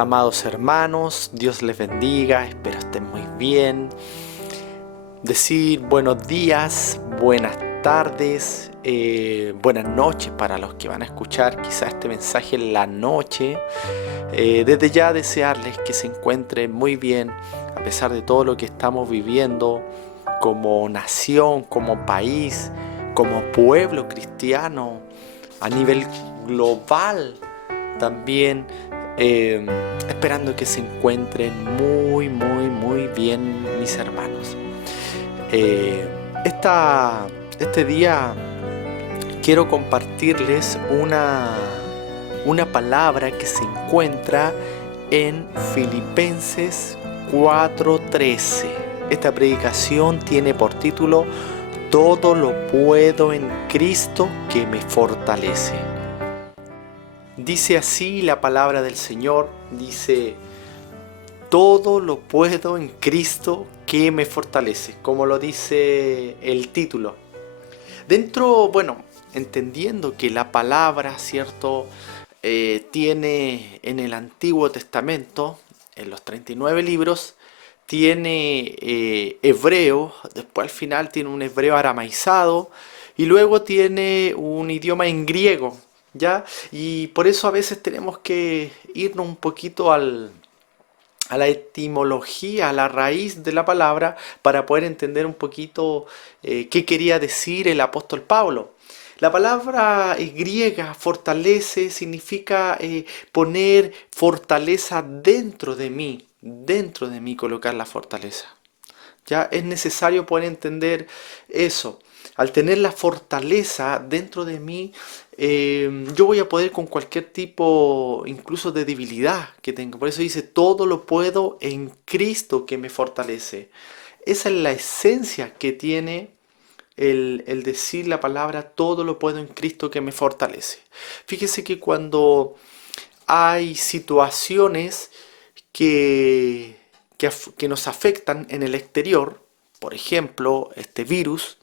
amados hermanos, Dios les bendiga, espero estén muy bien. Decir buenos días, buenas tardes, buenas noches para los que van a escuchar quizá este mensaje en la noche. Desde ya desearles que se encuentren muy bien a pesar de todo lo que estamos viviendo como nación, como país, como pueblo cristiano, a nivel global también. Esperando que se encuentren muy bien mis hermanos. Este día quiero compartirles una palabra que se encuentra en Filipenses 4:13. Esta predicación tiene por título Todo lo puedo en Cristo que me fortalece. Dice así la palabra del Señor, dice: todo lo puedo en Cristo que me fortalece, como lo dice el título. Entendiendo que la palabra, ¿cierto? Tiene en el Antiguo Testamento, en los 39 libros, tiene hebreo, después al final tiene un hebreo aramaizado y luego tiene un idioma en griego, ¿ya? Y por eso a veces tenemos que irnos un poquito a la etimología, a la raíz de la palabra, para poder entender un poquito qué quería decir el apóstol Pablo. La palabra griega fortalece significa poner fortaleza dentro de mí colocar la fortaleza. Ya es necesario poder entender eso. Al tener la fortaleza dentro de mí, yo voy a poder con cualquier tipo, incluso de debilidad que tenga. Por eso dice, todo lo puedo en Cristo que me fortalece. Esa es la esencia que tiene el decir la palabra, todo lo puedo en Cristo que me fortalece. Fíjese que cuando hay situaciones que, que nos afectan en el exterior, por ejemplo, este virus,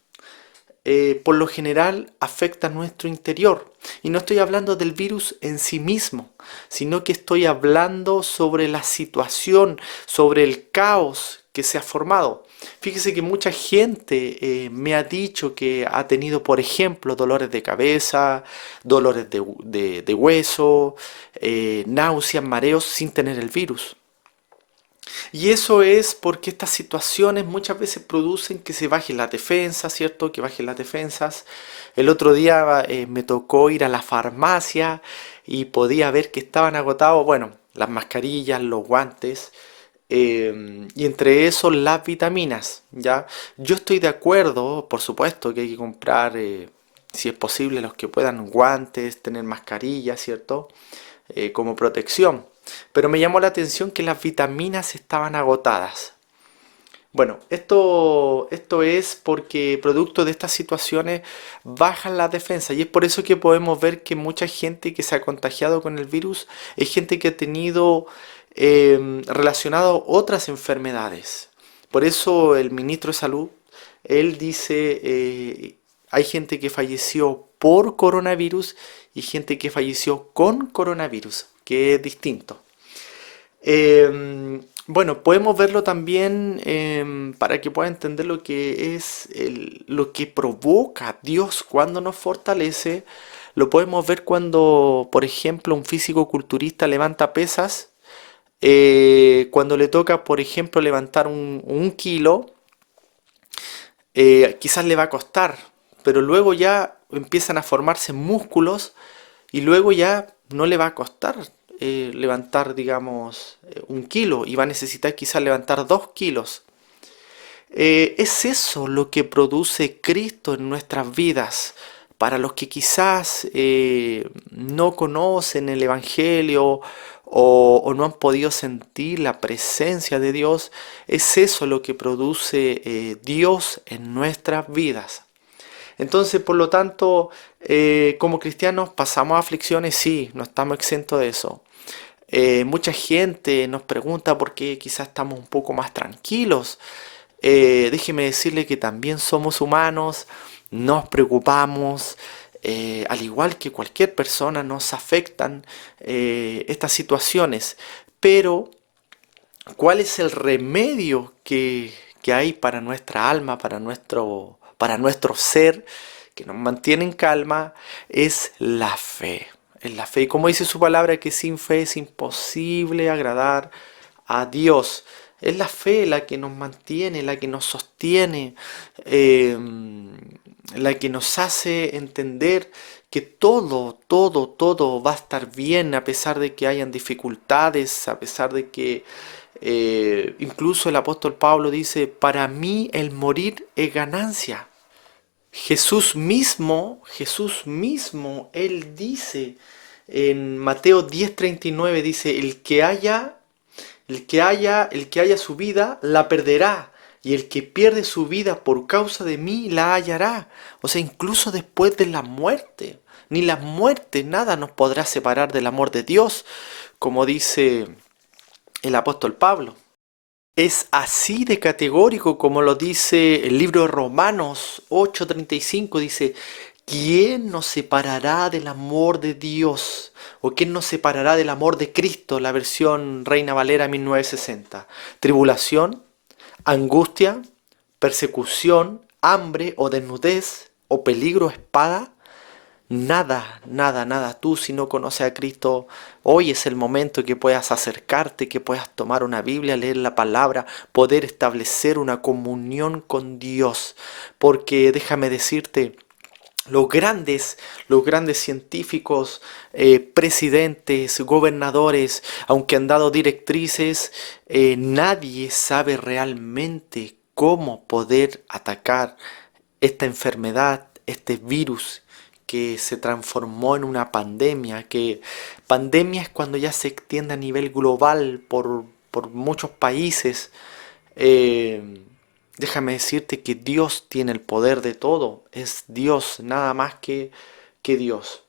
por lo general afecta nuestro interior. Y no estoy hablando del virus en sí mismo, sino que estoy hablando sobre la situación, sobre el caos que se ha formado. Fíjese que mucha gente me ha dicho que ha tenido, por ejemplo, dolores de cabeza, dolores de hueso, náuseas, mareos sin tener el virus. Y eso es porque estas situaciones muchas veces producen que se bajen las defensas, ¿cierto? Que bajen las defensas. El otro día me tocó ir a la farmacia y podía ver que estaban agotados, bueno, las mascarillas, los guantes, y entre eso las vitaminas, ¿ya? Yo estoy de acuerdo, por supuesto, que hay que comprar, si es posible, los que puedan guantes, tener mascarillas, ¿cierto? Como protección. Pero me llamó la atención que las vitaminas estaban agotadas. Bueno, esto es porque producto de estas situaciones bajan las defensas y es por eso que podemos ver que mucha gente que se ha contagiado con el virus es gente que ha tenido relacionado otras enfermedades. Por eso el ministro de Salud, él dice, hay gente que falleció por coronavirus y gente que falleció con coronavirus, que es distinto. Bueno, podemos verlo también para que pueda entender lo que es lo que provoca Dios cuando nos fortalece. Lo podemos ver cuando, por ejemplo, un físico-culturista levanta pesas. Cuando le toca, por ejemplo, levantar un kilo, quizás le va a costar, pero luego ya empiezan a formarse músculos y luego ya no le va a costar levantar, digamos, un kilo y va a necesitar quizás levantar 2 kilos. Es eso lo que produce Cristo en nuestras vidas. Para los que quizás no conocen el Evangelio o no han podido sentir la presencia de Dios, es eso lo que produce Dios en nuestras vidas. Entonces, por lo tanto, como cristianos pasamos aflicciones, sí, no estamos exentos de eso. Mucha gente nos pregunta por qué quizás estamos un poco más tranquilos. Déjeme decirle que también somos humanos, nos preocupamos, al igual que cualquier persona nos afectan estas situaciones, Pero, ¿cuál es el remedio que hay para nuestra alma, para nuestro ser, que nos mantiene en calma? Es la fe. Es la fe. Y como dice su palabra, que sin fe es imposible agradar a Dios. Es la fe la que nos mantiene, la que nos sostiene, eh, la que nos hace entender que todo va a estar bien a pesar de que hayan dificultades, a pesar de que incluso el apóstol Pablo dice, para mí el morir es ganancia. Jesús mismo, él dice en Mateo 10:39, dice, el que haya su vida, la perderá. Y el que pierde su vida por causa de mí, la hallará. O sea, incluso después de la muerte. Ni la muerte, nada nos podrá separar del amor de Dios, como dice el apóstol Pablo. Es así de categórico como lo dice el libro de Romanos 8:35. Dice, ¿quién nos separará del amor de Dios? ¿O quién nos separará del amor de Cristo? La versión Reina Valera 1960. Tribulación, angustia, persecución, hambre o desnudez o peligro, espada. Nada. Tú si no conoces a Cristo, hoy es el momento que puedas acercarte, que puedas tomar una Biblia, leer la palabra, poder establecer una comunión con Dios. Porque déjame decirte, los grandes científicos, presidentes, gobernadores, aunque han dado directrices, nadie sabe realmente cómo poder atacar esta enfermedad, este virus que se transformó en una pandemia, que pandemia es cuando ya se extiende a nivel global por muchos países. Eh, Déjame decirte que Dios tiene el poder de todo, es Dios, nada más que Dios.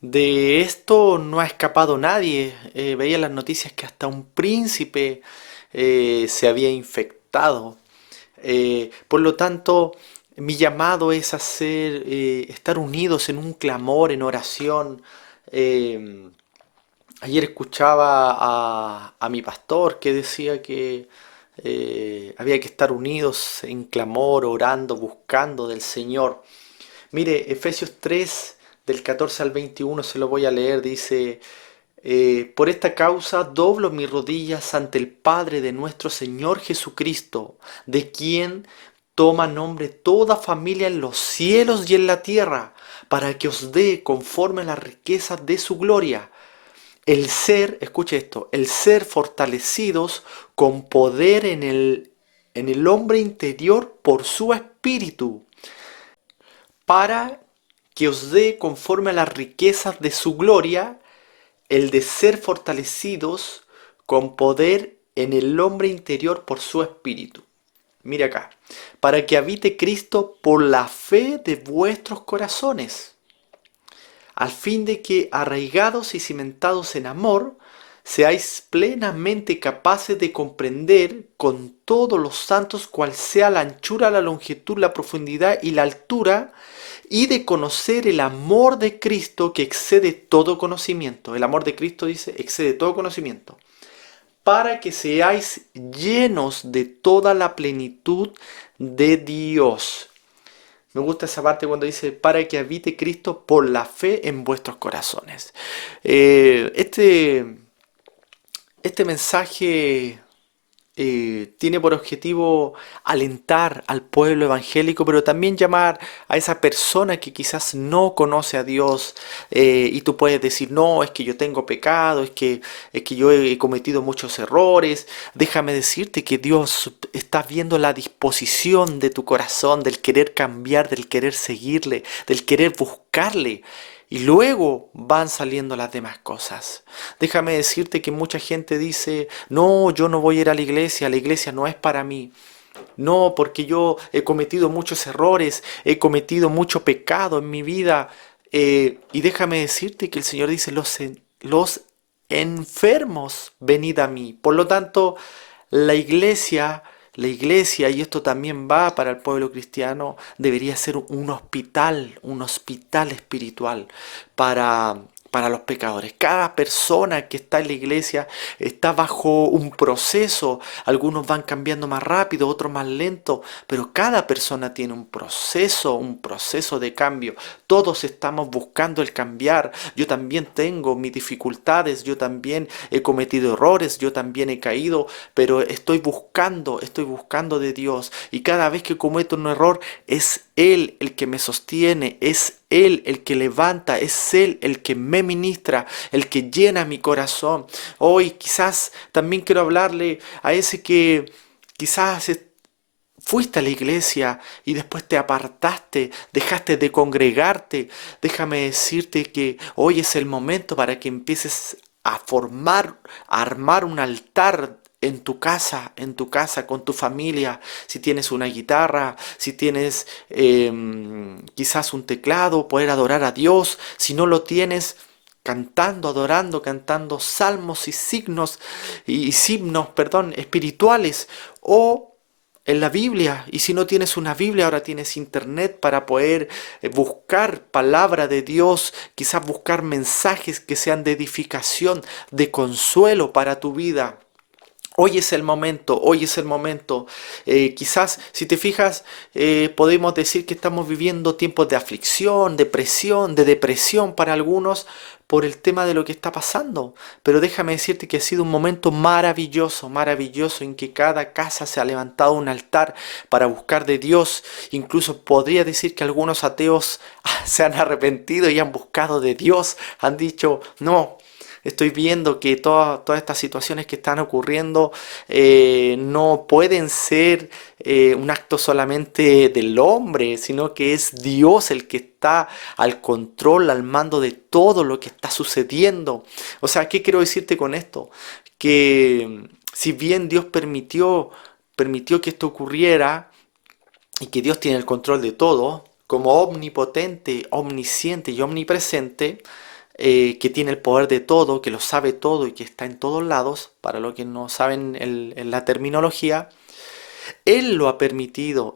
De esto no ha escapado nadie. Veía las noticias que hasta un príncipe se había infectado. Por lo tanto, mi llamado es estar unidos en un clamor, en oración. Eh, Ayer escuchaba a mi pastor que decía que había que estar unidos en clamor, orando, buscando del Señor. Mire, Efesios 3, del 14 al 21, se lo voy a leer, dice, por esta causa doblo mis rodillas ante el Padre de nuestro Señor Jesucristo, de quien toma nombre toda familia en los cielos y en la tierra, para que os dé conforme a las riquezas de su gloria el ser, escuche esto, el ser fortalecidos con poder en el hombre interior por su espíritu, para que os dé conforme a las riquezas de su gloria, el de ser fortalecidos con poder en el hombre interior por su espíritu. Mira acá, para que habite Cristo por la fe de vuestros corazones, al fin de que, arraigados y cimentados en amor, seáis plenamente capaces de comprender con todos los santos cuál sea la anchura, la longitud, la profundidad y la altura, y de conocer el amor de Cristo que excede todo conocimiento. El amor de Cristo, dice, excede todo conocimiento, para que seáis llenos de toda la plenitud de Dios. Me gusta esa parte cuando dice, para que habite Cristo por la fe en vuestros corazones. Eh, este, este mensaje tiene por objetivo alentar al pueblo evangélico, pero también llamar a esa persona que quizás no conoce a Dios, y tú puedes decir, no, es que yo tengo pecado, es que yo he cometido muchos errores. Déjame decirte que Dios está viendo la disposición de tu corazón, del querer cambiar, del querer seguirle, del querer buscarle. Y luego van saliendo las demás cosas. Déjame decirte que mucha gente dice, no, yo no voy a ir a la iglesia no es para mí. No, porque yo he cometido muchos errores, he cometido mucho pecado en mi vida. Y déjame decirte que el Señor dice, los enfermos, venid a mí. Por lo tanto, la iglesia, la iglesia, y esto también va para el pueblo cristiano, debería ser un hospital espiritual para, para los pecadores. Cada persona que está en la iglesia está bajo un proceso. Algunos van cambiando más rápido, otros más lento, pero cada persona tiene un proceso de cambio. Todos estamos buscando el cambiar. Yo también tengo mis dificultades, yo también he cometido errores, yo también he caído, pero estoy buscando de Dios. Y cada vez que cometo un error, es Él el que me sostiene, es Él el que levanta, es Él el que me ministra, el que llena mi corazón. Hoy quizás también quiero hablarle a ese que quizás fuiste a la iglesia y después te apartaste, dejaste de congregarte. Déjame decirte que hoy es el momento para que empieces a formar, a armar un altar en tu casa, con tu familia. Si tienes una guitarra, si tienes quizás un teclado, poder adorar a Dios. Si no lo tienes, cantando, adorando, cantando salmos y signos y himnos, perdón, espirituales o en la Biblia. Y si no tienes una Biblia, ahora tienes internet para poder buscar palabra de Dios, quizás buscar mensajes que sean de edificación, de consuelo para tu vida. Hoy es el momento, hoy es el momento. Quizás, si te fijas, podemos decir que estamos viviendo tiempos de aflicción, de depresión para algunos por el tema de lo que está pasando. Pero déjame decirte que ha sido un momento maravilloso, maravilloso en que cada casa se ha levantado un altar para buscar de Dios. Incluso podría decir que algunos ateos se han arrepentido y han buscado de Dios. Han dicho, no. Estoy viendo que todas estas situaciones que están ocurriendo no pueden ser un acto solamente del hombre, sino que es Dios el que está al control, al mando de todo lo que está sucediendo. O sea, ¿qué quiero decirte con esto? Que si bien Dios permitió que esto ocurriera y que Dios tiene el control de todo, como omnipotente, omnisciente y omnipresente, que tiene el poder de todo, que lo sabe todo y que está en todos lados, para los que no saben la terminología, Él lo ha permitido,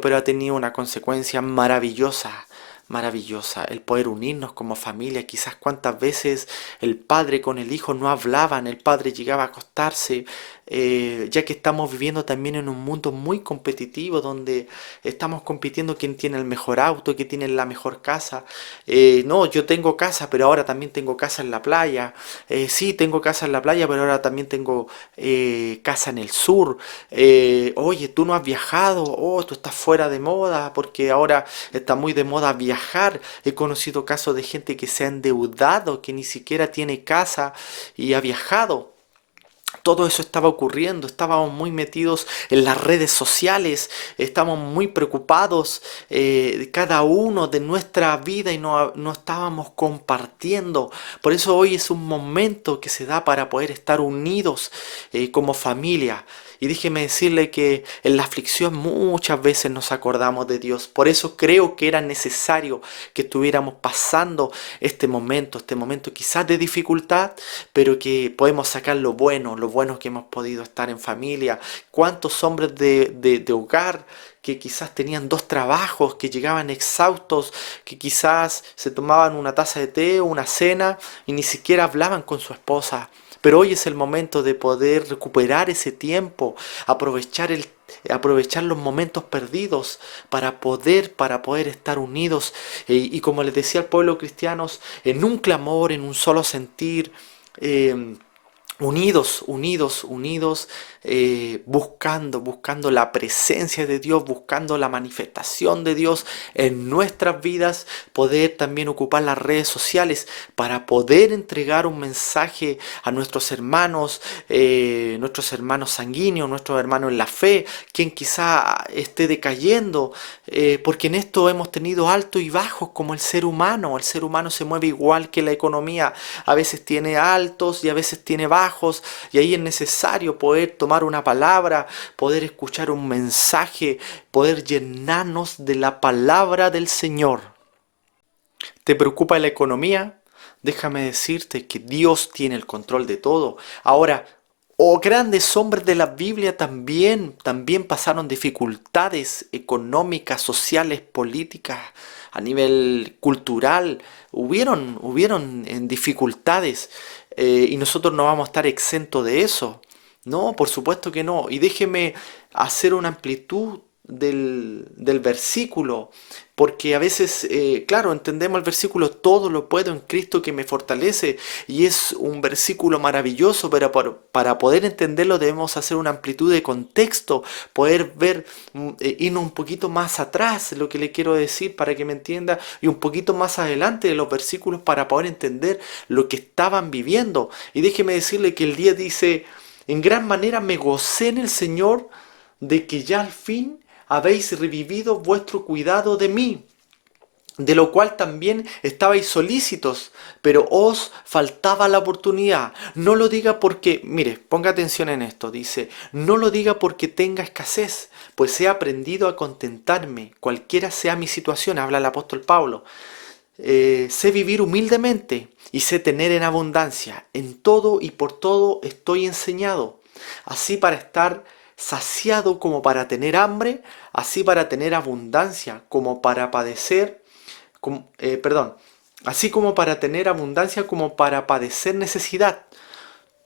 pero ha tenido una consecuencia maravillosa, maravillosa, el poder unirnos como familia. Quizás cuántas veces el padre con el hijo no hablaban, el padre llegaba a acostarse, ya que estamos viviendo también en un mundo muy competitivo, donde estamos compitiendo quién tiene el mejor auto, quién tiene la mejor casa. No, yo tengo casa, pero ahora también tengo casa en la playa. Sí, tengo casa en la playa, pero ahora también tengo casa en el sur. Oye, tú no has viajado, oh, tú estás fuera de moda, porque ahora está muy de moda viajar. He conocido casos de gente que se ha endeudado, que ni siquiera tiene casa y ha viajado. Todo eso estaba ocurriendo, estábamos muy metidos en las redes sociales, estábamos muy preocupados de cada uno de nuestra vida y no estábamos compartiendo. Por eso hoy es un momento que se da para poder estar unidos como familia. Y déjeme decirle que en la aflicción muchas veces nos acordamos de Dios. Por eso creo que era necesario que estuviéramos pasando este momento quizás de dificultad, pero que podemos sacar lo bueno que hemos podido estar en familia. ¿Cuántos hombres de hogar que quizás tenían dos trabajos, que llegaban exhaustos, que quizás se tomaban una taza de té o una cena y ni siquiera hablaban con su esposa? Pero hoy es el momento de poder recuperar ese tiempo, aprovechar aprovechar los momentos perdidos para poder estar unidos y como les decía al pueblo cristianos, en un clamor, en un solo sentir, eh, unidos, unidos, unidos, buscando la presencia de Dios, buscando la manifestación de Dios en nuestras vidas, poder también ocupar las redes sociales para poder entregar un mensaje a nuestros hermanos sanguíneos, nuestros hermanos en la fe, quien quizá esté decayendo, porque en esto hemos tenido altos y bajos como el ser humano se mueve igual que la economía, a veces tiene altos y a veces tiene bajos, y ahí es necesario poder tomar una palabra, poder escuchar un mensaje, poder llenarnos de la palabra del Señor. ¿Te preocupa la economía? Déjame decirte que Dios tiene el control de todo. Ahora, O grandes hombres de la Biblia también pasaron dificultades económicas, sociales, políticas, a nivel cultural. Hubieron dificultades, y nosotros no vamos a estar exentos de eso. No, por supuesto que no. Y déjeme hacer una amplitud del versículo, porque a veces, claro, entendemos el versículo, todo lo puedo en Cristo que me fortalece, y es un versículo maravilloso, pero para poder entenderlo debemos hacer una amplitud de contexto, poder ver, irnos un poquito más atrás, lo que le quiero decir para que me entienda, y un poquito más adelante de los versículos para poder entender lo que estaban viviendo. Y déjeme decirle que el día dice, en gran manera me gocé en el Señor de que ya al fin habéis revivido vuestro cuidado de mí, de lo cual también estabais solícitos, pero os faltaba la oportunidad. No lo diga porque, mire, ponga atención en esto, dice, no lo diga porque tenga escasez, pues he aprendido a contentarme, cualquiera sea mi situación, habla el apóstol Pablo. Sé vivir humildemente y sé tener en abundancia. En todo y por todo estoy enseñado, así para estar saciado como para tener hambre, así para tener abundancia como para padecer, perdón, así como para tener abundancia como para padecer necesidad.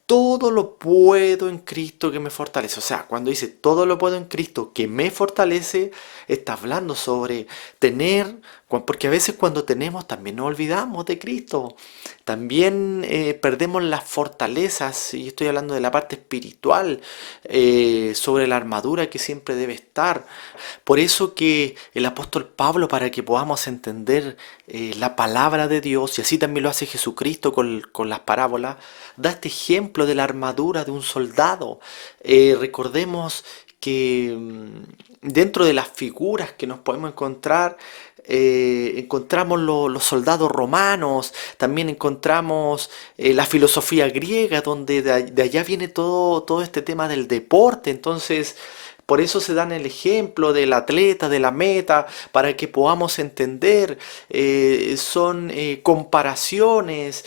Todo lo puedo en Cristo que me fortalece. O sea, cuando dice todo lo puedo en Cristo que me fortalece, está hablando sobre tener, porque a veces cuando tenemos también nos olvidamos de Cristo. También perdemos las fortalezas, y estoy hablando de la parte espiritual, sobre la armadura que siempre debe estar. Por eso que el apóstol Pablo, para que podamos entender la palabra de Dios, y así también lo hace Jesucristo con las parábolas, da este ejemplo de la armadura de un soldado. Recordemos que dentro de las figuras que nos podemos encontrar, encontramos los soldados romanos, también encontramos la filosofía griega, donde de allá viene todo este tema del deporte. Entonces, por eso se dan el ejemplo del atleta, de la meta, para que podamos entender. Son comparaciones,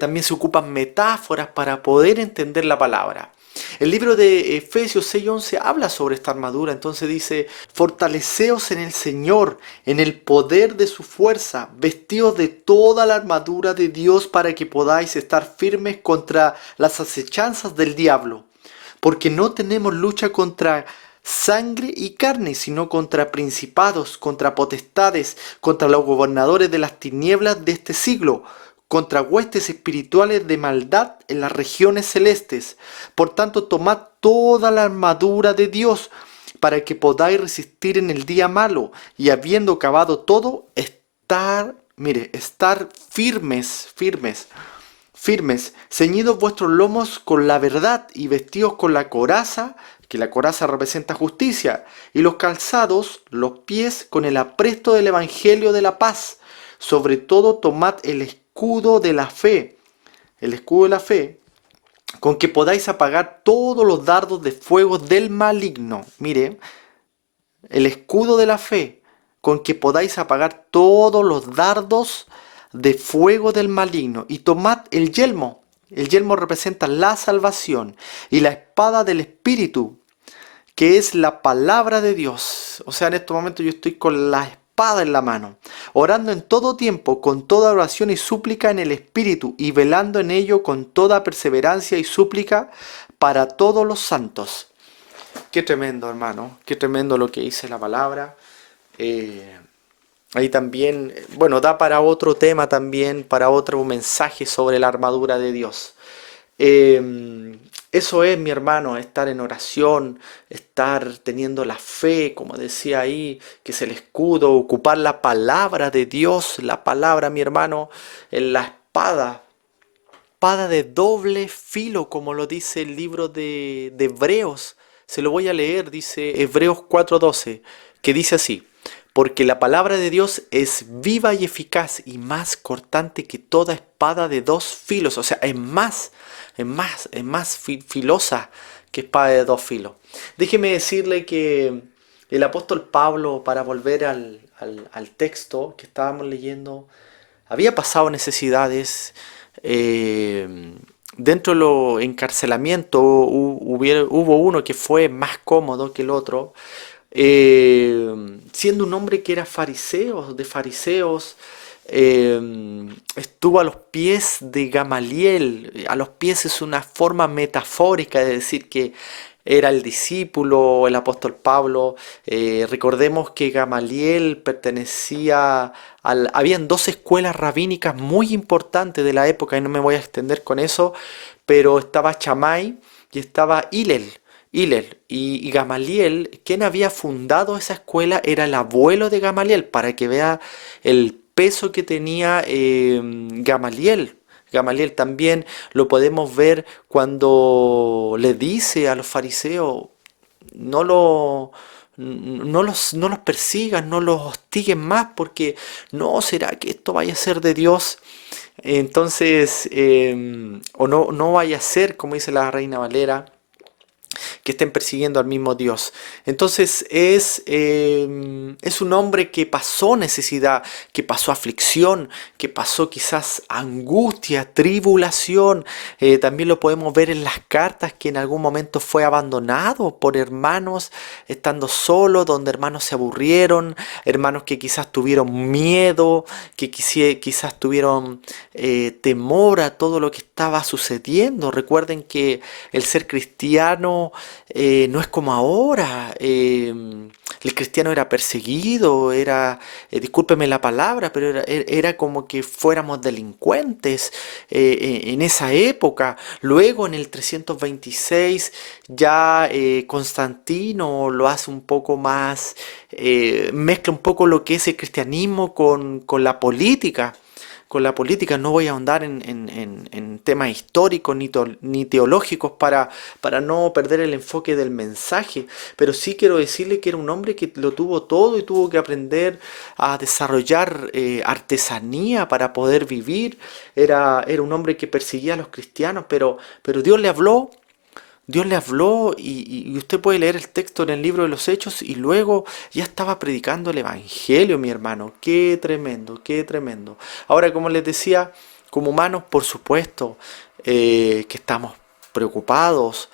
también se ocupan metáforas para poder entender la palabra. El libro de Efesios 6:11 habla sobre esta armadura, entonces dice, fortaleceos en el Señor, en el poder de su fuerza, vestidos de toda la armadura de Dios para que podáis estar firmes contra las acechanzas del diablo. Porque no tenemos lucha contra sangre y carne, sino contra principados, contra potestades, contra los gobernadores de las tinieblas de este siglo, contra huestes espirituales de maldad en las regiones celestes. Por tanto, tomad toda la armadura de Dios, para que podáis resistir en el día malo, y habiendo acabado todo, estar firmes, ceñidos vuestros lomos con la verdad y vestidos con la coraza, que la coraza representa justicia, y los calzados, los pies, con el apresto del Evangelio de la paz. Sobre todo tomad el escudo de la fe, con que podáis apagar todos los dardos de fuego del maligno. Mire, el escudo de la fe, con que podáis apagar todos los dardos de fuego del maligno. Y tomad el yelmo. El yelmo representa la salvación. Y la espada del Espíritu, que es la palabra de Dios. O sea, en estos momentos yo estoy con la espada en la mano, orando en todo tiempo, con toda oración y súplica en el Espíritu, y velando en ello con toda perseverancia y súplica para todos los santos. Qué tremendo, hermano, qué tremendo lo que dice la palabra. Eh, Ahí también, bueno, da para otro tema también, para otro mensaje sobre la armadura de Dios. Eso es, mi hermano, estar en oración, estar teniendo la fe, como decía ahí, que es el escudo, ocupar la palabra de Dios, la palabra, mi hermano, en la espada de doble filo, como lo dice el libro de Hebreos. Se lo voy a leer, dice Hebreos 4:12, que dice así, porque la palabra de Dios es viva y eficaz y más cortante que toda espada de dos filos, o sea, es más filosa que espada de dos filos. Déjeme decirle que el apóstol Pablo, para volver al texto que estábamos leyendo, había pasado necesidades, eh, dentro de los encarcelamientos hubo uno que fue más cómodo que el otro, siendo un hombre que era fariseo, de fariseos, estuvo a los pies de Gamaliel. A los pies es una forma metafórica de decir que era el discípulo, el apóstol Pablo. Recordemos que Gamaliel pertenecía Habían dos escuelas rabínicas muy importantes de la época, y no me voy a extender con eso, pero estaba Chamay y estaba Hillel. Y Gamaliel, quien había fundado esa escuela, era el abuelo de Gamaliel, para que vea el peso que tenía Gamaliel. Gamaliel también lo podemos ver cuando le dice a los fariseos, no lo, no los persigan, no los hostiguen más, porque no será que esto vaya a ser de Dios. Entonces, o no vaya a ser, como dice la Reina Valera, que estén persiguiendo al mismo Dios. Entonces es un hombre que pasó necesidad, que pasó aflicción, que pasó quizás angustia, tribulación. También lo podemos ver en las cartas, que en algún momento fue abandonado por hermanos, estando solo, donde hermanos se aburrieron, hermanos que quizás tuvieron miedo, que quizás tuvieron temor a todo lo que estaba sucediendo. Recuerden que el ser cristiano no es como ahora. El cristiano era perseguido, discúlpeme la palabra, pero era como que fuéramos delincuentes en esa época. Luego en el 326 ya Constantino lo hace un poco más, mezcla un poco lo que es el cristianismo con la política. Con la política no voy a ahondar en temas históricos ni teológicos para no perder el enfoque del mensaje, pero sí quiero decirle que era un hombre que lo tuvo todo y tuvo que aprender a desarrollar artesanía para poder vivir. Era un hombre que perseguía a los cristianos, pero Dios le habló y usted puede leer el texto en el libro de los Hechos, y luego ya estaba predicando el Evangelio, mi hermano. Qué tremendo, qué tremendo. Ahora, como les decía, como humanos, por supuesto, que estamos preocupados.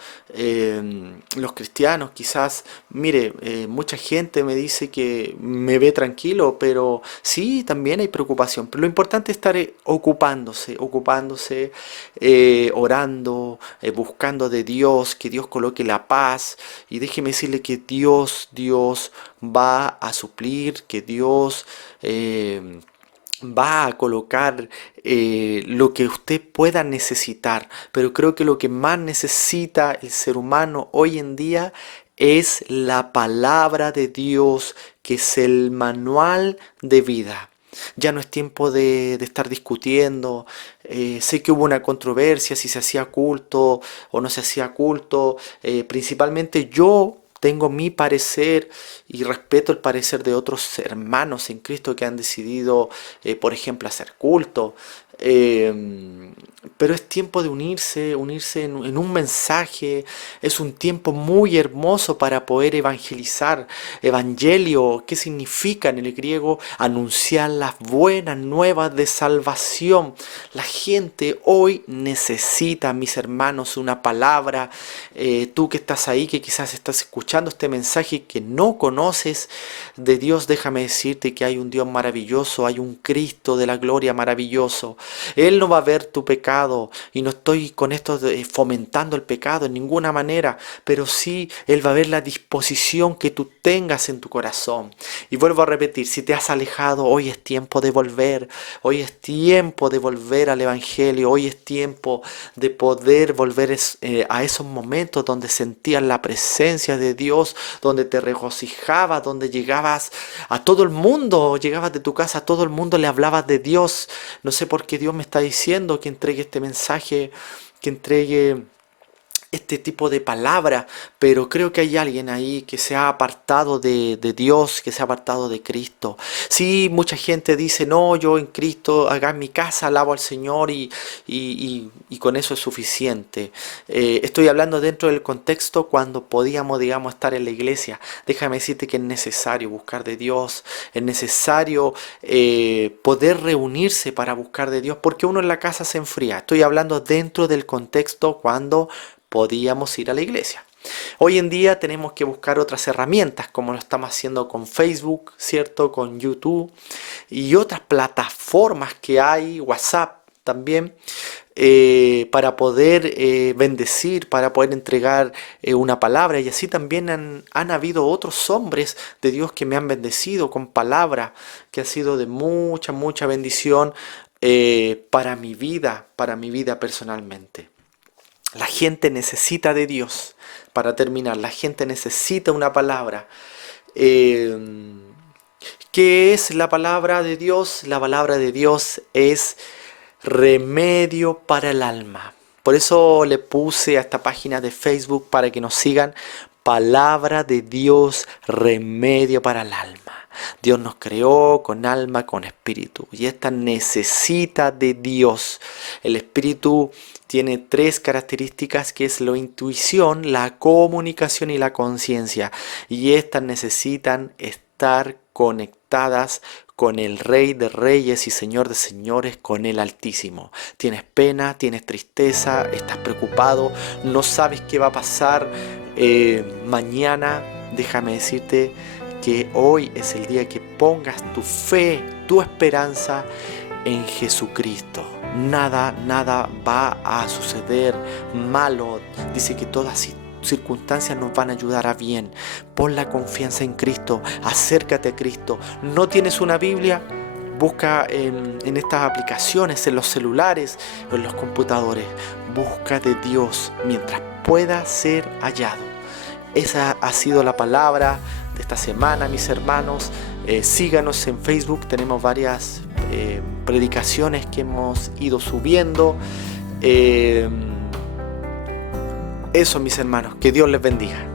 Los cristianos quizás, mire, mucha gente me dice que me ve tranquilo, pero sí, también hay preocupación. Pero lo importante es estar ocupándose, orando, buscando de Dios, que Dios coloque la paz. Y déjeme decirle que Dios va a suplir, que Dios va a colocar lo que usted pueda necesitar. Pero creo que lo que más necesita el ser humano hoy en día es la palabra de Dios, que es el manual de vida. Ya no es tiempo de estar discutiendo. Sé que hubo una controversia si se hacía culto o no se hacía culto. Principalmente yo tengo mi parecer y respeto el parecer de otros hermanos en Cristo que han decidido, por ejemplo, hacer culto. Eh, pero es tiempo de unirse en un mensaje. Es un tiempo muy hermoso para poder evangelizar. Evangelio, ¿qué significa en el griego? Anunciar las buenas nuevas de salvación. La gente hoy necesita, mis hermanos, una palabra. Tú que estás ahí, que quizás estás escuchando este mensaje que no conoces de Dios, déjame decirte que hay un Dios maravilloso, hay un Cristo de la gloria maravilloso. Él no va a ver tu pecado, y no estoy con esto fomentando el pecado en ninguna manera, pero sí Él va a ver la disposición que tú tengas en tu corazón. Y vuelvo a repetir, si te has alejado, hoy es tiempo de volver, hoy es tiempo de volver al Evangelio, hoy es tiempo de poder volver a esos momentos donde sentías la presencia de Dios, donde te regocijabas, donde llegabas a todo el mundo, llegabas de tu casa, a todo el mundo le hablabas de Dios. No sé por qué Dios me está diciendo que entregue este mensaje, que entregue este tipo de palabra, pero creo que hay alguien ahí que se ha apartado de Dios, que se ha apartado de Cristo. Sí, mucha gente dice, no, yo en Cristo, acá en mi casa alabo al Señor y con eso es suficiente. Estoy hablando dentro del contexto cuando podíamos, digamos, estar en la iglesia. Déjame decirte que es necesario buscar de Dios, es necesario poder reunirse para buscar de Dios, porque uno en la casa se enfría. Estoy hablando dentro del contexto cuando podíamos ir a la iglesia. Hoy en día tenemos que buscar otras herramientas, como lo estamos haciendo con Facebook, ¿cierto? Con YouTube y otras plataformas que hay, WhatsApp también, para poder bendecir, para poder entregar una palabra. Y así también han habido otros hombres de Dios que me han bendecido con palabra, que ha sido de mucha, mucha bendición para mi vida personalmente. La gente necesita de Dios. Para terminar, la gente necesita una palabra. Eh, ¿Qué es la palabra de Dios? La palabra de Dios es remedio para el alma. Por eso le puse a esta página de Facebook para que nos sigan. Palabra de Dios, remedio para el alma. Dios nos creó con alma, con espíritu. Y esta necesita de Dios. El espíritu tiene tres características que es la intuición, la comunicación y la conciencia. Y estas necesitan estar conectadas con el Rey de Reyes y Señor de Señores, con el Altísimo. Tienes pena, tienes tristeza, estás preocupado, no sabes qué va a pasar mañana. Déjame decirte que hoy es el día que pongas tu fe, tu esperanza en Jesucristo. Nada va a suceder malo. Dice que todas circunstancias nos van a ayudar a bien. Pon la confianza en Cristo, acércate a Cristo. ¿No tienes una Biblia? Busca en estas aplicaciones, en los celulares, en los computadores. Busca de Dios mientras pueda ser hallado. Esa ha sido la palabra de esta semana, mis hermanos. Síganos en Facebook, tenemos varias predicaciones que hemos ido subiendo. Eso, mis hermanos, que Dios les bendiga.